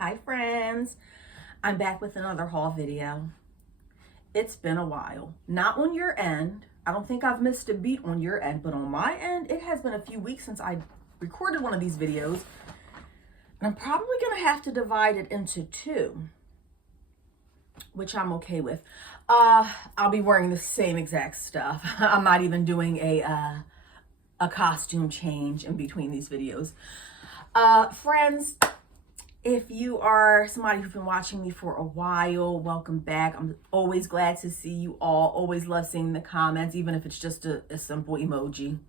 Hi friends, I'm back with another haul video. It's been a while, not on your end. I don't think I've missed a beat on your end, but on my end, it has been a few weeks since I recorded one of these videos. And I'm probably gonna have to divide it into two, which I'm okay with. I'll be wearing the same exact stuff. I'm not even doing a costume change in between these videos. Friends, if you are somebody who's been watching me for a while, welcome back. I'm always glad to see you all. Always love seeing the comments, even if it's just a simple emoji.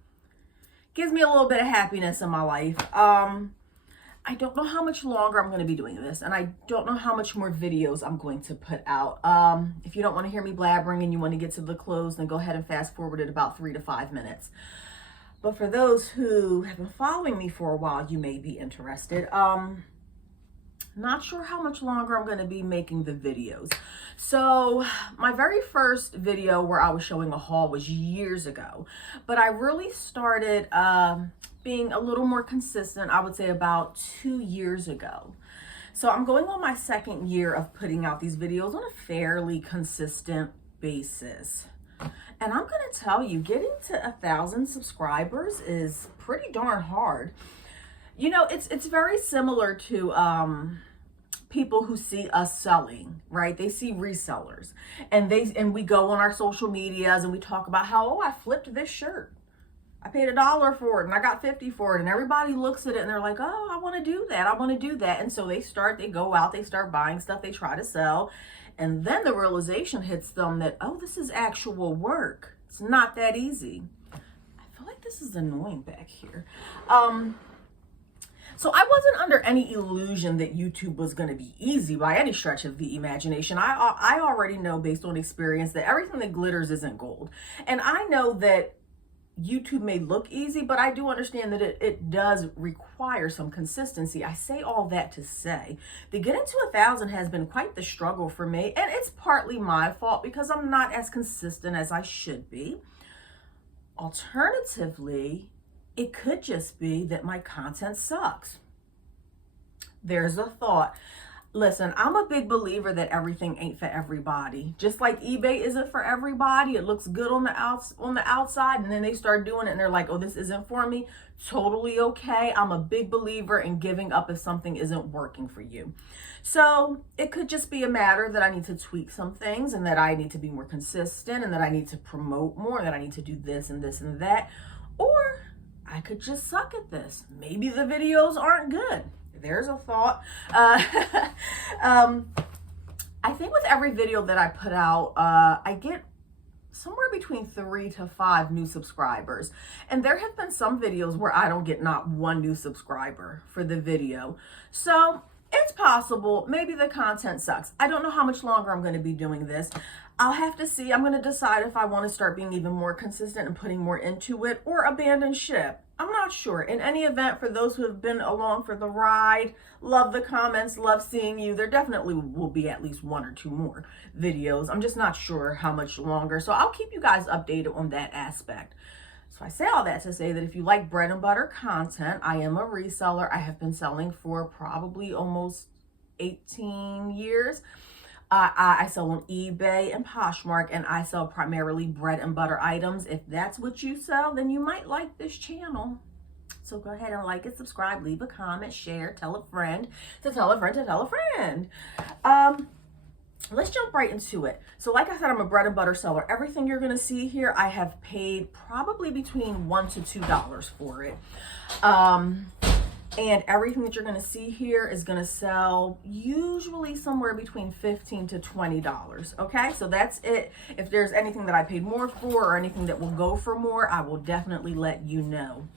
Gives me a little bit of happiness in my life. I don't know how much longer I'm going to be doing this, and I don't know how much more videos I'm going to put out. If you don't want to hear me blabbering and you want to get to the close, then go ahead and fast forward it about 3 to 5 minutes. But for those who have been following me for a while, you may be interested. Not sure how much longer I'm going to be making the videos. So my very first video where I was showing a haul was years ago, but I really started being a little more consistent, I would say about 2 years ago. So I'm going on my second year of putting out these videos on a fairly consistent basis. And I'm going to tell you, getting to 1,000 subscribers is pretty darn hard. You know, it's very similar to people who see us selling, right? They see resellers, and we go on our social medias and we talk about how, oh, I flipped this shirt. I paid $1 for it and I got 50 for it. And everybody looks at it and they're like, oh, I want to do that. I want to do that. And so they go out, they start buying stuff, they try to sell. And then the realization hits them that, oh, this is actual work. It's not that easy. I feel like this is annoying back here. So I wasn't under any illusion that YouTube was going to be easy by any stretch of the imagination. I already know based on experience that everything that glitters isn't gold. And I know that YouTube may look easy, but I do understand that it does require some consistency. I say all that to say that getting to 1,000 has been quite the struggle for me. And it's partly my fault because I'm not as consistent as I should be. Alternatively, it could just be that my content sucks. There's a thought. Listen, I'm a big believer that everything ain't for everybody. Just like eBay isn't for everybody. It looks good on the outside, and then they start doing it and they're like, oh, this isn't for me. Totally okay. I'm a big believer in giving up if something isn't working for you. So it could just be a matter that I need to tweak some things, and that I need to be more consistent, and that I need to promote more, and that I need to do this and this and that. Or I could just suck at this. Maybe the videos aren't good. There's a thought. I think with every video that I put out, I get somewhere between 3 to 5 new subscribers. And there have been some videos where I don't get not one new subscriber for the video. So it's possible. Maybe the content sucks. I don't know how much longer I'm going to be doing this. I'll have to see. I'm going to decide if I want to start being even more consistent and putting more into it, or abandon ship. I'm not sure. In any event, for those who have been along for the ride, love the comments, love seeing you. There definitely will be at least 1 or 2 more videos. I'm just not sure how much longer. So I'll keep you guys updated on that aspect. So I say all that to say that if you like bread and butter content, I am a reseller. I have been selling for probably almost 18 years. I sell on eBay and Poshmark, and I sell primarily bread and butter items. If that's what you sell, then you might like this channel. So go ahead and like it, subscribe, leave a comment, share, tell a friend to tell a friend to tell a friend. Let's jump right into it. So like I said, I'm a bread and butter seller. Everything you're going to see here, I have paid probably between $1 to $2 for it. And everything that you're going to see here is going to sell usually somewhere between $15 to $20. Okay, so that's it. If there's anything that I paid more for or anything that will go for more, I will definitely let you know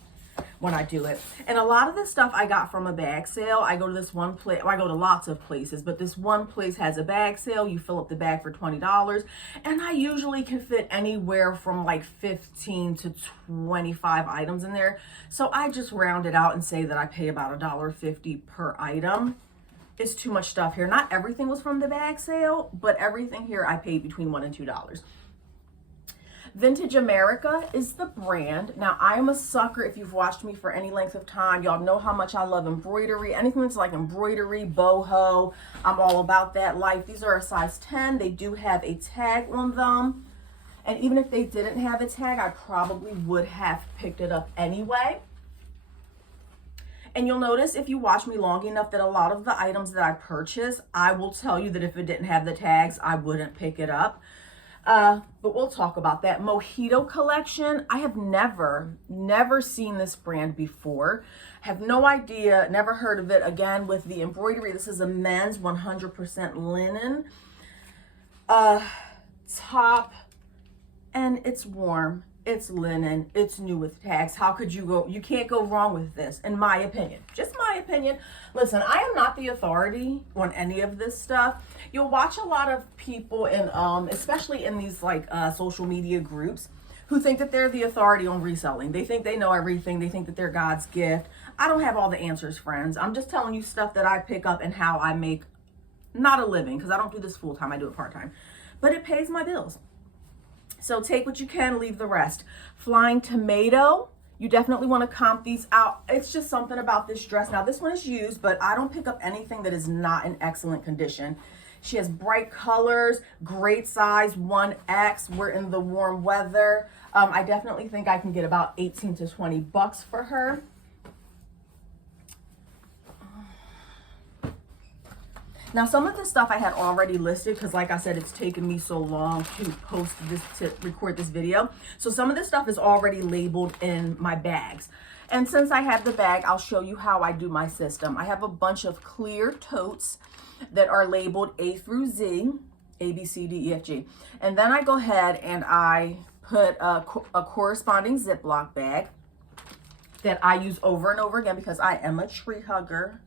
when I do it. And a lot of this stuff I got from a bag sale. I go to this one place, well, I go to lots of places, but this one place has a bag sale. You fill up the bag for $20, and I usually can fit anywhere from like 15 to 25 items in there. So I just round it out and say that I pay about $1.50 per item. It's too much stuff here. Not everything was from the bag sale, but everything here I paid between $1 and $2. Vintage America is the brand. Now, I am a sucker. If you've watched me for any length of time, y'all know how much I love embroidery. Anything that's like embroidery, boho, I'm all about that life. These are a size 10. They do have a tag on them. And even if they didn't have a tag, I probably would have picked it up anyway. And you'll notice if you watch me long enough that a lot of the items that I purchase, I will tell you that if it didn't have the tags, I wouldn't pick it up. But we'll talk about that. Mojito collection. I have never seen this brand before. Have no idea, never heard of it. Again, with the embroidery, this is a men's 100% linen top, and it's warm. It's linen. It's new with tags. How could you go? You can't go wrong with this, in my opinion. Just my opinion. Listen, I am not the authority on any of this stuff. You'll watch a lot of people in, especially in these like social media groups, who think that they're the authority on reselling. They think they know everything. They think that they're God's gift. I don't have all the answers, friends. I'm just telling you stuff that I pick up and how I make not a living, because I don't do this full time. I do it part time, but it pays my bills. So take what you can, leave the rest. Flying Tomato, you definitely want to comp these out. It's just something about this dress. Now, this one is used, but I don't pick up anything that is not in excellent condition. She has bright colors, great size, 1X. We're in the warm weather. I definitely think I can get about 18 to 20 bucks for her. Now, some of the stuff I had already listed because, like I said, it's taken me so long to post this, to record this video. So some of this stuff is already labeled in my bags. And since I have the bag, I'll show you how I do my system. I have a bunch of clear totes that are labeled A through Z, A, B, C, D, E, F, G. And then I go ahead and I put a corresponding Ziploc bag that I use over and over again because I am a tree hugger.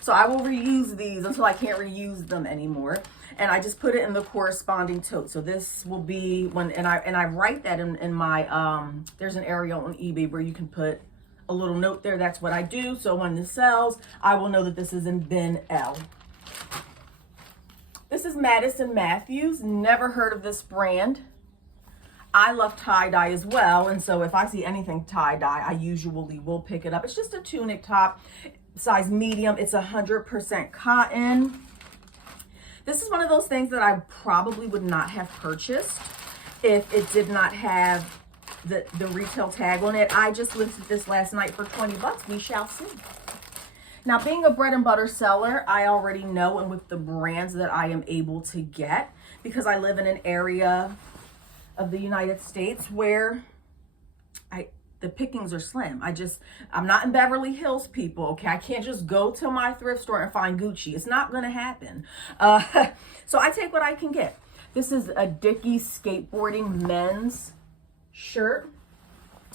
So I will reuse these until I can't reuse them anymore. And I just put it in the corresponding tote. So this will be when, and I write that in my, there's an area on eBay where you can put a little note there. That's what I do. So when this sells, I will know that this is in bin L. This is Madison Matthews. Never heard of this brand. I love tie-dye as well. And so if I see anything tie-dye, I usually will pick it up. It's just a tunic top. Size medium. It's 100% cotton. This is one of those things that I probably would not have purchased if it did not have the retail tag on it. I just listed this last night for 20 bucks. We shall see. Now, being a bread and butter seller, I already know and with the brands that I am able to get, because I live in an area of the United States where the pickings are slim. I'm not in Beverly Hills, people, okay? I can't just go to my thrift store and find Gucci. It's not gonna happen. So I take what I can get. This is a Dickies skateboarding men's shirt,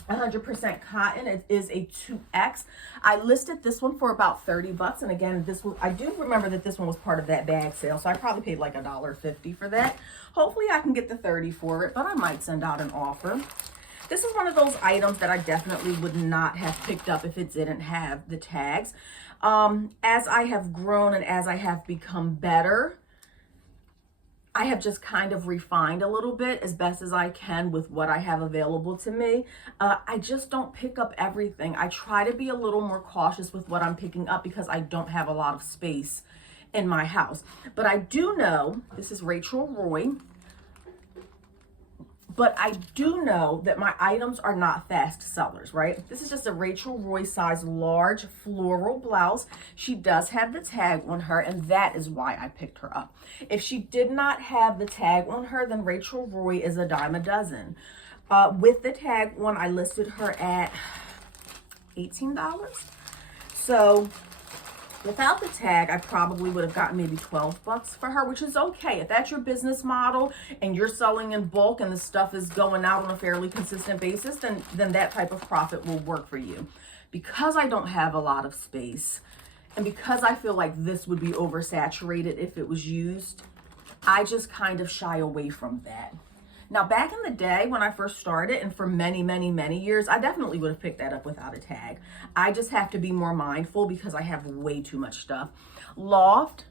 100% cotton. It is a 2X. I listed this one for about 30 bucks. And again, I do remember that this one was part of that bag sale. So I probably paid like $1.50 for that. Hopefully I can get the 30 for it, but I might send out an offer. This is one of those items that I definitely would not have picked up if it didn't have the tags. As I have grown and as I have become better, I have just kind of refined a little bit as best as I can with what I have available to me. I just don't pick up everything. I try to be a little more cautious with what I'm picking up because I don't have a lot of space in my house. But I do know, this is Rachel Roy, but I do know that my items are not fast sellers, right? This is just a Rachel Roy size large floral blouse. She does have the tag on her, and that is why I picked her up. If she did not have the tag on her, then Rachel Roy is a dime a dozen. With the tag on, I listed her at $18. So without the tag, I probably would have gotten maybe 12 bucks for her, which is okay. If that's your business model and you're selling in bulk and the stuff is going out on a fairly consistent basis, then that type of profit will work for you. Because I don't have a lot of space and because I feel like this would be oversaturated if it was used, I just kind of shy away from that. Now, back in the day when I first started, and for many, many, many years, I definitely would have picked that up without a tag. I just have to be more mindful because I have way too much stuff. Loft,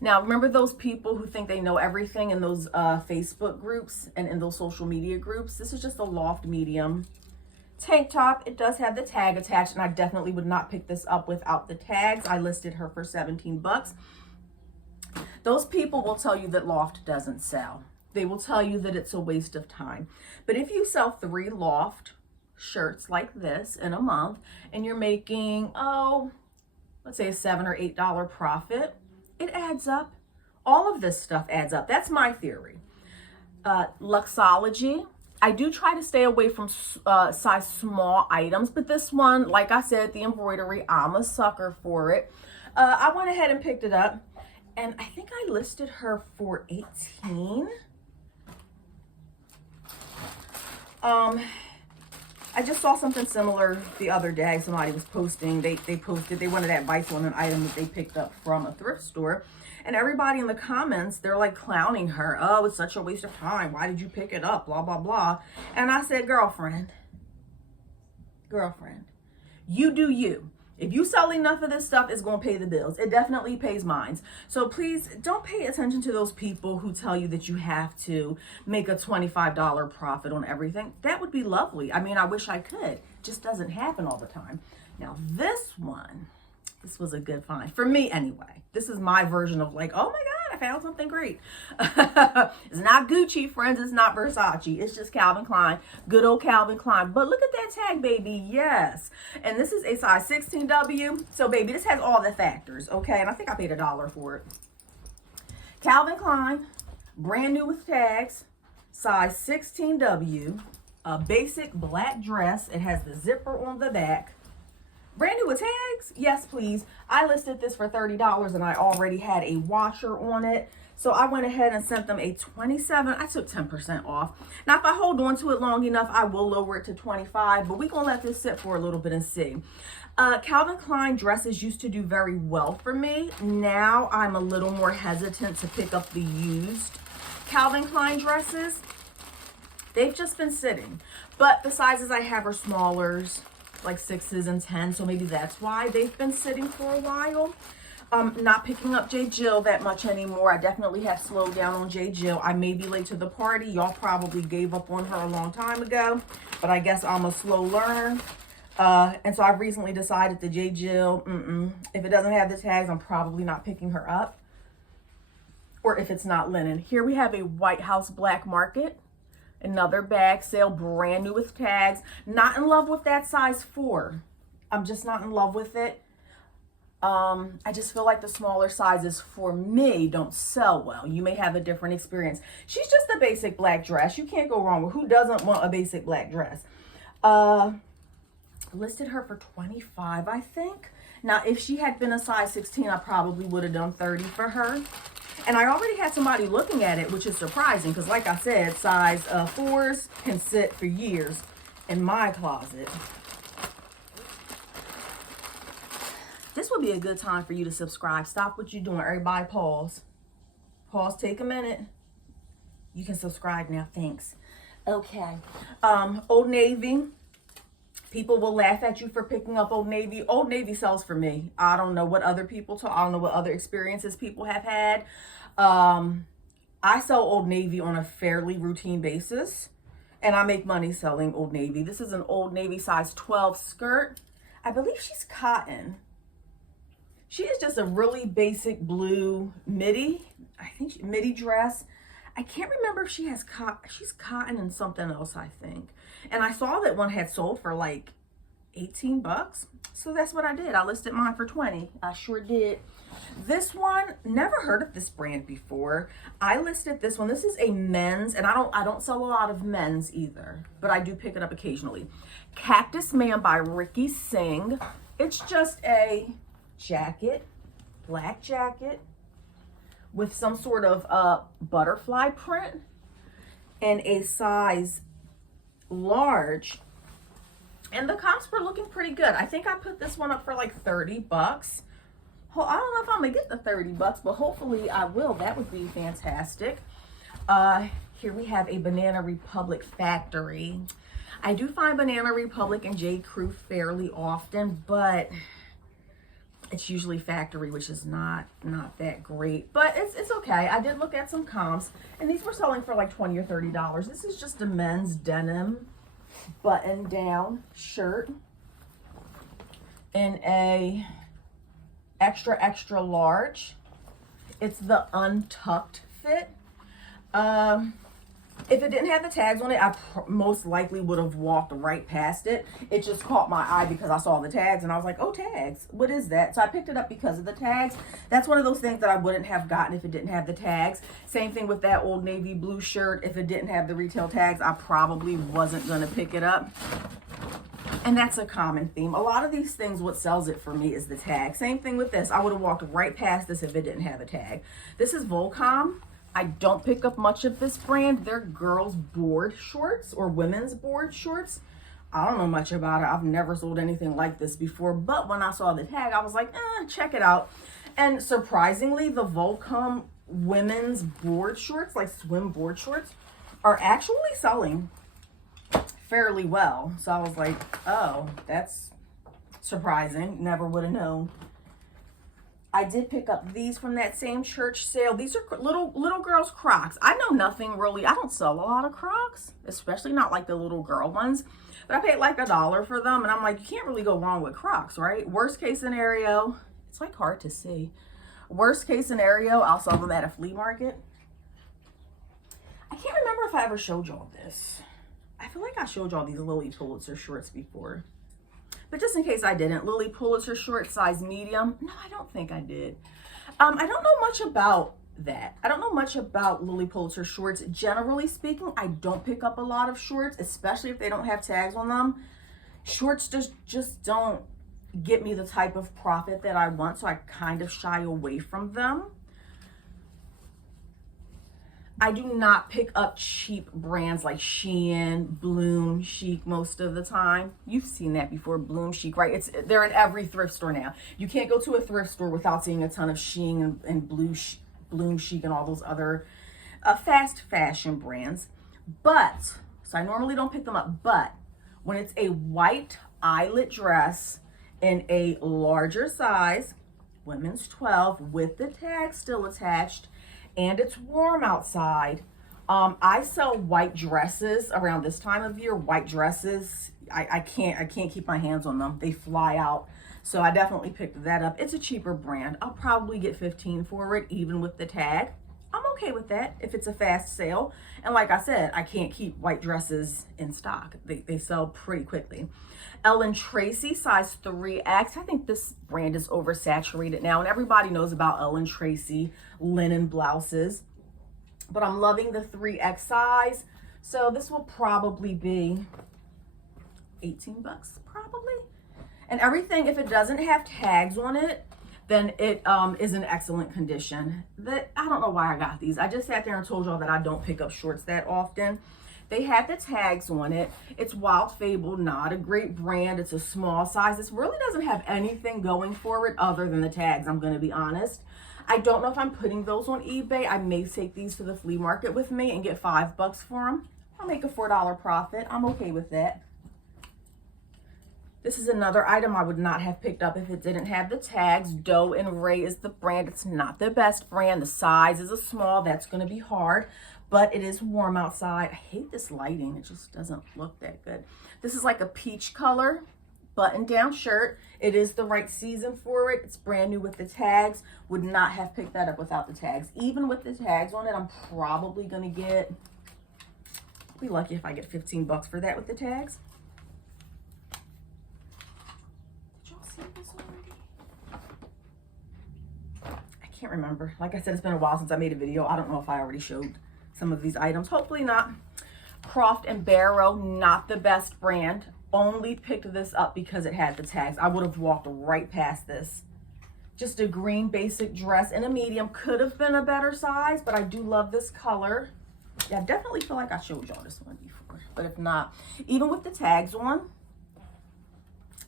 Now, remember those people who think they know everything in those Facebook groups and in those social media groups? This is just a loft medium tank top. It does have the tag attached, and I definitely would not pick this up without the tags. I listed her for 17 bucks. Those people will tell you that loft doesn't sell. They will tell you that it's a waste of time. But if you sell 3 loft shirts like this in a month, and you're making, oh, let's say a $7 or $8 profit, it adds up. All of this stuff adds up. That's my theory. Luxology. I do try to stay away from size small items, but this one, like I said, the embroidery, I'm a sucker for it. I went ahead and picked it up, and I think I listed her for 18. I just saw something similar the other day. Somebody was posting, they posted, they wanted advice on an item that they picked up from a thrift store. And everybody in the comments, they're like clowning her. Oh, it's such a waste of time. Why did you pick it up? Blah, blah, blah. And I said, girlfriend, you do you. If you sell enough of this stuff, it's going to pay the bills. It definitely pays mine. So please don't pay attention to those people who tell you that you have to make a $25 profit on everything. That would be lovely. I mean, I wish I could. It just doesn't happen all the time. Now, this one, this was a good find. For me, anyway. This is my version of like, oh my God, I found something great. It's not Gucci, friends. It's not Versace. It's just Calvin Klein. Good old Calvin Klein. But look at that tag, baby. Yes. And this is a size 16W. So, baby, this has all the factors, okay? And I think I paid $1 for it. Calvin Klein, brand new with tags, size 16W, a basic black dress. It has the zipper on the back. Brand new with tags? Yes, please. I listed this for $30 and I already had a washer on it. So I went ahead and sent them a 27. I took 10% off. Now, if I hold on to it long enough, I will lower it to 25, but we're going to let this sit for a little bit and see. Calvin Klein dresses used to do very well for me. Now I'm a little more hesitant to pick up the used Calvin Klein dresses. They've just been sitting, but the sizes I have are smallers, like 6s and 10s, so maybe that's why they've been sitting for a while. Not picking up J. Jill that much anymore. I definitely have slowed down on J. Jill. I may be late to the party. Y'all probably gave up on her a long time ago, but I guess I'm a slow learner. And so I've recently decided that J. Jill, if it doesn't have the tags, I'm probably not picking her up. Or if it's not linen. Here we have a White House Black Market. Another bag sale, brand new with tags. Not in love with that size 4. I'm just not in love with it. I just feel like the smaller sizes for me don't sell well. You may have a different experience. She's just a basic black dress. You can't go wrong with who doesn't want a basic black dress. Listed her for 25, I think. Now, if she had been a size 16, I probably would have done 30 for her. And I already had somebody looking at it, which is surprising because, like I said, size 4s can sit for years in my closet. This would be a good time for you to subscribe. Stop what you're doing. Everybody pause. Pause, take a minute. You can subscribe now. Thanks. Okay. Old Navy. People will laugh at you for picking up Old Navy. Old Navy sells for me. I don't know what other people talk. I don't know what other experiences people have had. I sell Old Navy on a fairly routine basis, and I make money selling Old Navy. This is an Old Navy size 12 skirt. I believe she's cotton. She is just a really basic blue midi. I think midi dress. I can't remember if she has cotton. She's cotton and something else, I think. And I saw that one had sold for like 18 bucks. So that's what I did. I listed mine for 20. I sure did. This one, never heard of this brand before. I listed this one. This is a men's, and I don't sell a lot of men's either, but I do pick it up occasionally. Cactus Man by Ricky Singh. It's just a jacket, black jacket with some sort of butterfly print and a size large, and the comps were looking pretty good. I think I put this one up for like 30 bucks. I don't know if I'm gonna get the 30 bucks, but hopefully I will. That would be fantastic. Here we have a Banana Republic factory. I do find Banana Republic and J. Crew fairly often, but It's usually factory, which is not that great, but it's okay. I did look at some comps, and these were selling for like $20 or $30. This is just a men's denim button down shirt in a extra large. It's the untucked fit. If it didn't have the tags on it, I most likely would have walked right past it. It just caught my eye because I saw the tags and I was like, oh, tags, what is that? So I picked it up because of the tags. That's one of those things that I wouldn't have gotten if it didn't have the tags. Same thing with that old navy blue shirt. If it didn't have the retail tags, I probably wasn't going to pick it up. And that's a common theme. A lot of these things, what sells it for me is the tag. Same thing with this. I would have walked right past this if it didn't have a tag. This is Volcom. I don't pick up much of this brand. They're girls' board shorts or women's board shorts. I don't know much about it. I've never sold anything like this before. But when I saw the tag, I was like, check it out. And surprisingly, the Volcom women's board shorts, like swim board shorts, are actually selling fairly well. So I was like, oh, that's surprising. Never would have known. I did pick up these from that same church sale. These are little girls Crocs. I know nothing really. I don't sell a lot of Crocs, especially not like the little girl ones. But I paid like $1 for them, and I'm like, you can't really go wrong with Crocs, right? Worst case scenario, it's like hard to see. Worst case scenario, I'll sell them at a flea market. I can't remember if I ever showed y'all this. I feel like I showed y'all these Lily Pulitzer shorts before. But just in case I didn't, Lily Pulitzer short, size medium. No, I don't think I did. I don't know much about that. I don't know much about Lily Pulitzer shorts. Generally speaking, I don't pick up a lot of shorts, especially if they don't have tags on them. Shorts just don't get me the type of profit that I want, so I kind of shy away from them. I do not pick up cheap brands like Shein, Bloom, Chic most of the time. You've seen that before, Bloom, Chic, right? They're in every thrift store now. You can't go to a thrift store without seeing a ton of Shein and Bloom, Chic, and all those other fast fashion brands. But, so I normally don't pick them up, but when it's a white eyelet dress in a larger size, women's 12, with the tag still attached, and it's warm outside. I sell white dresses around this time of year. White dresses, I can't keep my hands on them. They fly out. So I definitely picked that up. It's a cheaper brand. I'll probably get $15 for it, even with the tag. I'm okay with that if it's a fast sale. And like I said, I can't keep white dresses in stock. They sell pretty quickly. Ellen Tracy, size 3X. I think this brand is oversaturated now, and everybody knows about Ellen Tracy linen blouses. But I'm loving the 3X size. So this will probably be $18 probably. And everything, if it doesn't have tags on it, then it is in excellent condition. I don't know why I got these. I just sat there and told y'all that I don't pick up shorts that often. They had the tags on it. It's Wild Fable, not a great brand. It's a small size. This really doesn't have anything going for it other than the tags, I'm going to be honest. I don't know if I'm putting those on eBay. I may take these to the flea market with me and get $5 for them. I'll make a $4 profit. I'm okay with that. This is another item I would not have picked up if it didn't have the tags. Doe and Ray is the brand. It's not the best brand. The size is a small. That's going to be hard, but it is warm outside. I hate this lighting. It just doesn't look that good. This is like a peach color button-down shirt. It is the right season for it. It's brand new with the tags. Would not have picked that up without the tags. Even with the tags on it, I'm probably going to get, be lucky if I get $15 for that with the tags. Can't remember. Like I said, it's been a while since I made a video. I don't know if I already showed some of these items. Hopefully not. Croft and Barrow, not the best brand. Only picked this up because it had the tags. I would have walked right past this. Just a green basic dress in a medium. Could have been a better size, but I do love this color. Yeah, I definitely feel like I showed y'all this one before. But if not, even with the tags on,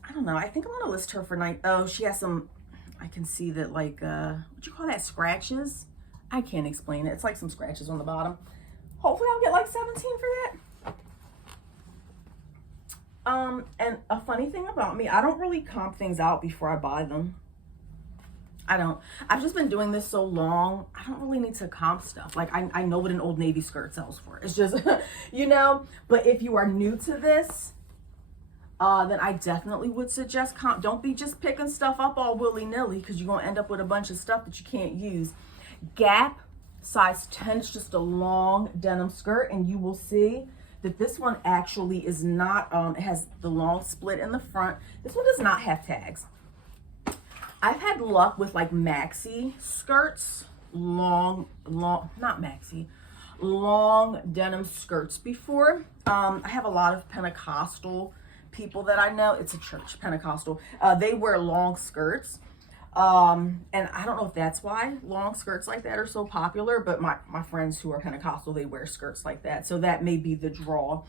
I don't know. I think I'm going to list her for night. Oh, she has some, I can see that, like, what you call that, scratches? I can't explain it. It's like some scratches on the bottom. Hopefully I'll get like 17 for that. And a funny thing about me, I don't really comp things out before I buy them. I don't. I've just been doing this so long. I don't really need to comp stuff. Like I know what an Old Navy skirt sells for. It's just, you know, but if you are new to this, then I definitely would suggest comp. Don't be just picking stuff up all willy-nilly, because you're going to end up with a bunch of stuff that you can't use. Gap size 10 is just a long denim skirt, and you will see that this one actually is not, it has the long split in the front. This one does not have tags. I've had luck with like maxi skirts, long denim skirts before. I have a lot of Pentecostal people that I know. It's a church, Pentecostal. They wear long skirts. And I don't know if that's why long skirts like that are so popular, but my friends who are Pentecostal, they wear skirts like that. So that may be the draw.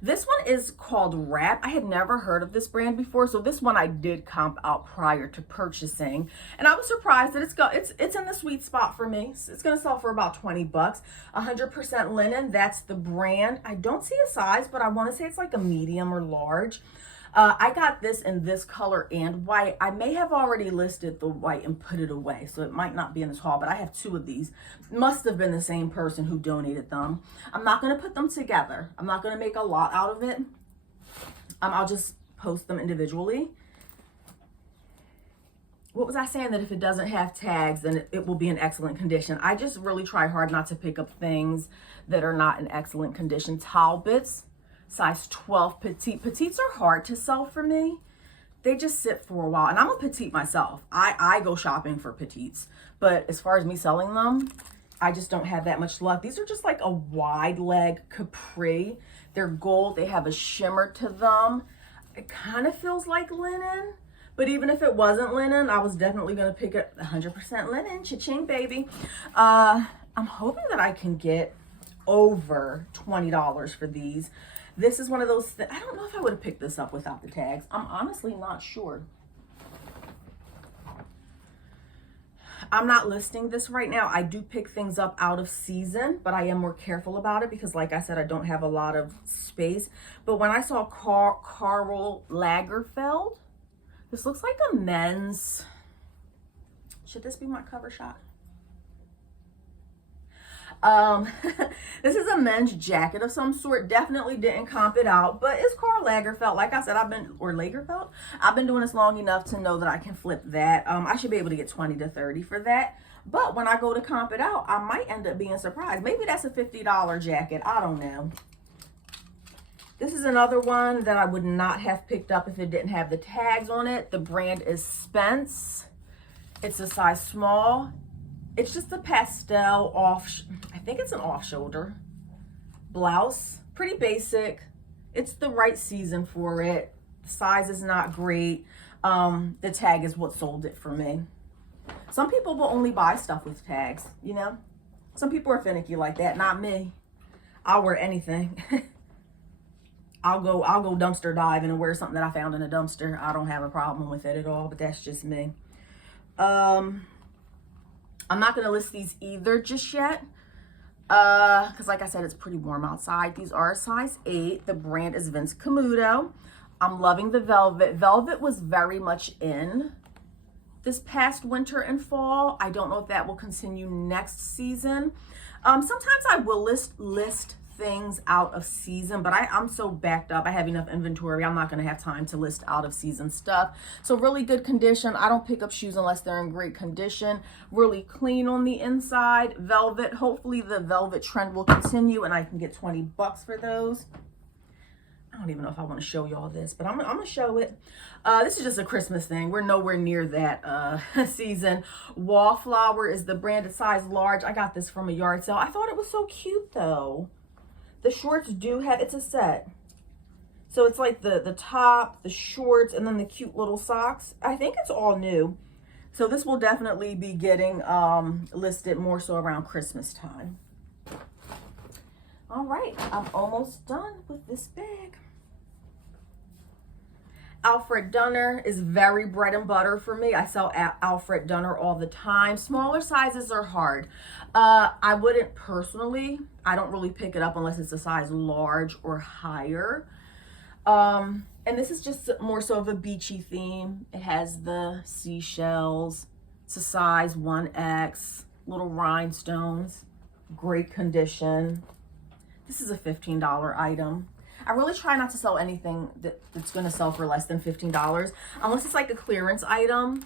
This one is called Wrap. I had never heard of this brand before, so this one I did comp out prior to purchasing, and I was surprised that it's in the sweet spot for me. It's gonna sell for about 20 bucks. 100% linen. That's the brand. I don't see a size, but I want to say it's like a medium or large. I got this in this color and white. I may have already listed the white and put it away, so it might not be in this haul, but I have two of these. Must have been the same person who donated them. I'm not going to put them together. I'm not going to make a lot out of it. I'll just post them individually. What was I saying? That if it doesn't have tags, then it will be in excellent condition. I just really try hard not to pick up things that are not in excellent condition. Talbots. Size 12 petite. Petites are hard to sell for me. They just sit for a while. And I'm a petite myself. I go shopping for petites. But as far as me selling them, I just don't have that much luck. These are just like a wide leg capri. They're gold. They have a shimmer to them. It kind of feels like linen. But even if it wasn't linen, I was definitely going to pick it 100% linen. Cha-ching, baby. I'm hoping that I can get over $20 for these. This is one of those, I don't know if I would have picked this up without the tags. I'm honestly not sure. I'm not listing this right now. I do pick things up out of season, but I am more careful about it because, like I said, I don't have a lot of space. But when I saw Karl Lagerfeld, this looks like a men's, should this be my cover shot? This is a men's jacket of some sort. Definitely didn't comp it out, but it's Karl Lagerfeld. Like I said, I've been doing this long enough to know that I can flip that. I should be able to get 20 to 30 for that. But when I go to comp it out, I might end up being surprised. Maybe that's a $50 jacket. I don't know. This is another one that I would not have picked up if it didn't have the tags on it. The brand is Spence. It's a size small. It's just a pastel off, I think it's an off-shoulder blouse. Pretty basic. It's the right season for it. The size is not great. The tag is what sold it for me. Some people will only buy stuff with tags, you know? Some people are finicky like that. Not me. I'll wear anything. I'll go dumpster diving and wear something that I found in a dumpster. I don't have a problem with it at all, but that's just me. I'm not going to list these either just yet because, like I said, it's pretty warm outside. These are a size 8. The brand is Vince Camuto. I'm loving the velvet. Velvet was very much in this past winter and fall. I don't know if that will continue next season. Sometimes I will list things out of season, but I'm so backed up. I have enough inventory. I'm not going to have time to list out of season stuff. So really good condition. I don't pick up shoes unless they're in great condition. Really clean on the inside. Velvet. Hopefully the velvet trend will continue and I can get 20 bucks for those. I don't even know if I want to show y'all this, but I'm going to show it. This is just a Christmas thing. We're nowhere near that season. Wallflower is the branded size large. I got this from a yard sale. I thought it was so cute though. The shorts do have, it's a set. So it's like the top, the shorts, and then the cute little socks. I think it's all new. So this will definitely be getting listed more so around Christmas time. All right, I'm almost done with this bag. Alfred Dunner is very bread and butter for me. I sell Alfred Dunner all the time. Smaller sizes are hard. I wouldn't personally, I don't really pick it up unless it's a size large or higher. And this is just more so of a beachy theme. It has the seashells, It's a size 1X, little rhinestones, great condition. This is a $15 item. I really try not to sell anything that's gonna sell for less than $15, unless it's like a clearance item,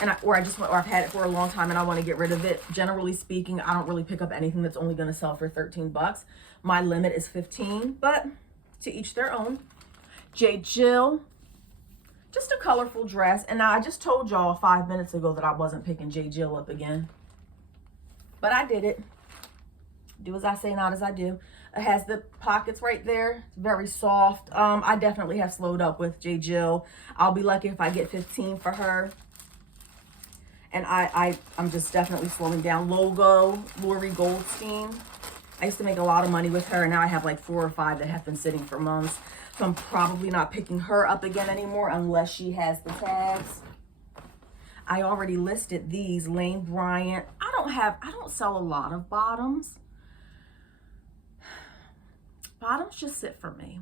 and or I've had it for a long time and I want to get rid of it. Generally speaking, I don't really pick up anything that's only gonna sell for 13 bucks. My limit is 15, but to each their own. J. Jill, just a colorful dress. And now I just told y'all 5 minutes ago that I wasn't picking J. Jill up again, but I did it. Do as I say, not as I do. It has the pockets right there. It's very soft. I definitely have slowed up with J. Jill. I'll be lucky if I get 15 for her. And I'm just definitely slowing down. Logo, Lori Goldstein. I used to make a lot of money with her, and now I have like 4 or 5 that have been sitting for months. So I'm probably not picking her up again anymore unless she has the tags. I already listed these. Lane Bryant. I don't sell a lot of bottoms. Bottoms just sit for me.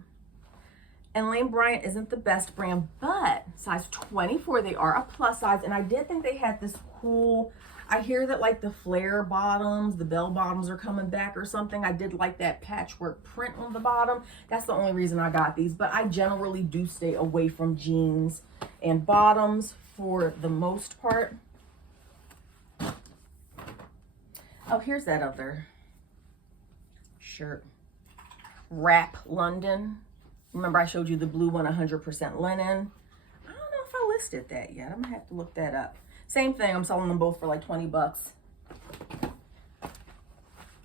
And Lane Bryant isn't the best brand, but size 24, they are a plus size. And I did think they had this cool, I hear that like the flare bottoms, the bell bottoms are coming back or something. I did like that patchwork print on the bottom. That's the only reason I got these, but I generally do stay away from jeans and bottoms for the most part. Oh, here's that other shirt. Wrap London. Remember I showed you the blue one, 100% linen. I don't know if I listed that yet. I'm gonna have to look that up. Same thing, I'm selling them both for like 20 bucks.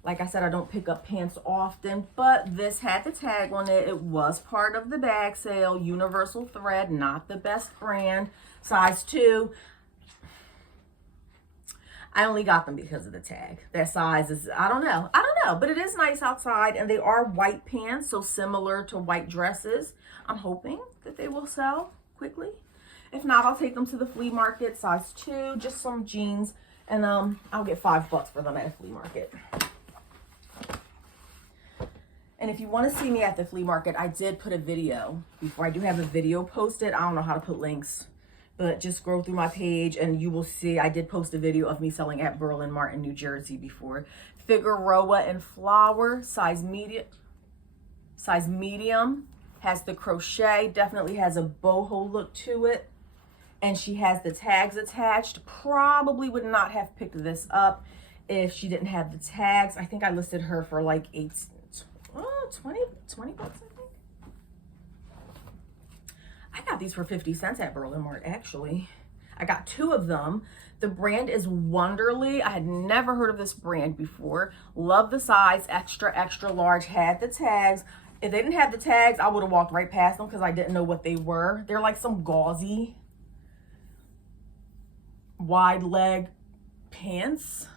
Like I said, I don't pick up pants often, but this had the tag on it. It was part of the bag sale. Universal thread, not the best brand. Size 2. I only got them because of the tag. That size is, I don't know, but it is nice outside, and they are white pants, so similar to white dresses. I'm hoping that they will sell quickly. If not, I'll take them to the flea market, size 2, just some jeans, and I'll get 5 bucks for them at a flea market. And if you want to see me at the flea market, I did put a video before. I do have a video posted. I don't know how to put links, but just scroll through my page and you will see I did post a video of me selling at Berlin Martin, New Jersey before. Figueroa and Flower, size medium, has the crochet, definitely has a boho look to it. And she has the tags attached. Probably would not have picked this up if she didn't have the tags. I think I listed her for like 20 bucks, I think. I got these for 50 cents at Berlin Mart, actually. I got 2 of them. The brand is Wonderly. I had never heard of this brand before. Love the size, extra, extra large, had the tags. If they didn't have the tags, I would have walked right past them because I didn't know what they were. They're like some gauzy, wide leg pants.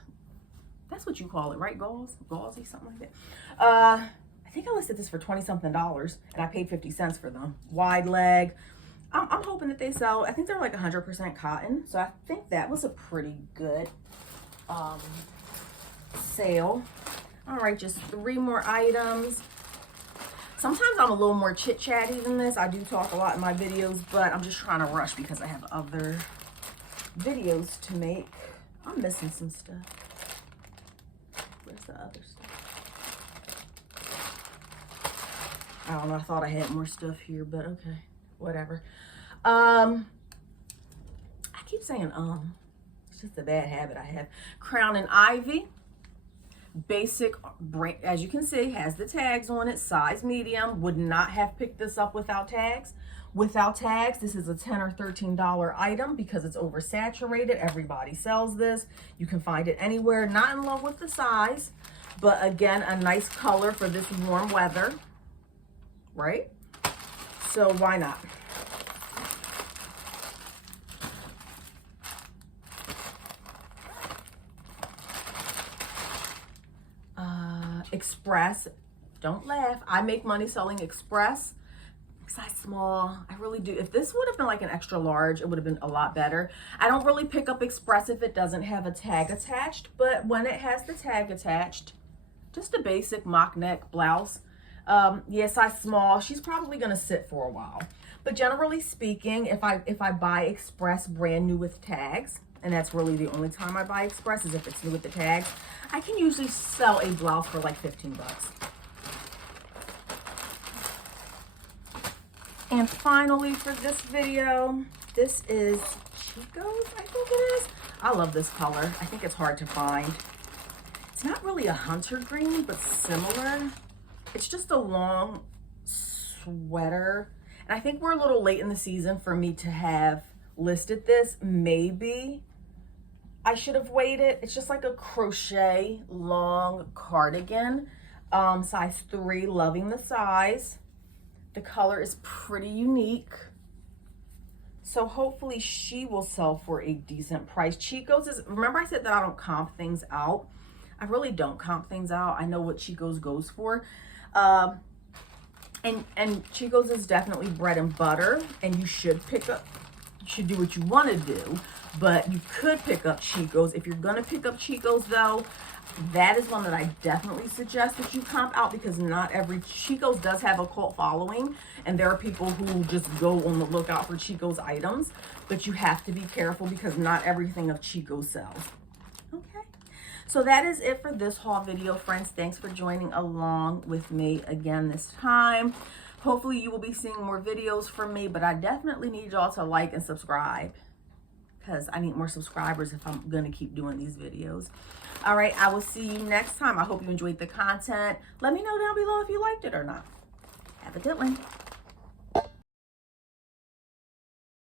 That's what you call it, right? Gauzy, something like that. I think I listed this for 20-something and I paid 50 cents for them. Wide leg. I'm hoping that they sell. I think they're like 100% cotton. So I think that was a pretty good sale. All right, just 3 more items. Sometimes I'm a little more chit-chatty than this. I do talk a lot in my videos, but I'm just trying to rush because I have other videos to make. I'm missing some stuff. Where's the other stuff? I don't know. I thought I had more stuff here, but okay, whatever. I keep saying it's just a bad habit I have. Crown and Ivy, basic brand, as you can see, has the tags on it. Size medium. Would not have picked this up without tags. Without tags, this is a $10 or $13 item because it's oversaturated. Everybody sells this. You can find it anywhere. Not in love with the size, but again, a nice color for this warm weather, right? So why not? Express. Don't laugh. I make money selling Express. Size small. I really do. If this would have been like an extra large, it would have been a lot better. I don't really pick up Express if it doesn't have a tag attached, but when it has the tag attached, just a basic mock neck blouse. Yeah, size small. She's probably going to sit for a while. But generally speaking, if I buy Express brand new with tags, and that's really the only time I buy Express is if it's new with the tags. I can usually sell a blouse for like 15 bucks. And finally for this video, this is Chico's, I think it is. I love this color. I think it's hard to find. It's not really a hunter green, but similar. It's just a long sweater. And I think we're a little late in the season for me to have listed this. Maybe I should have waited. It's just like a crochet long cardigan, size 3, loving the size. The color is pretty unique. So hopefully she will sell for a decent price. Chico's is, remember I said that I don't comp things out. I really don't comp things out. I know what Chico's goes for. And Chico's is definitely bread and butter, and you should do what you want to do, but you could pick up Chico's. If you're gonna pick up Chico's though, that is one that I definitely suggest that you comp out, because not every Chico's does have a cult following, and there are people who just go on the lookout for Chico's items, but you have to be careful because not everything of Chico's sells. Okay, so that is it for this haul video, friends. Thanks for joining along with me again this time. Hopefully you will be seeing more videos from me, but I definitely need y'all to like and subscribe, because I need more subscribers if I'm going to keep doing these videos. All right, I will see you next time. I hope you enjoyed the content. Let me know down below if you liked it or not. Have a good one.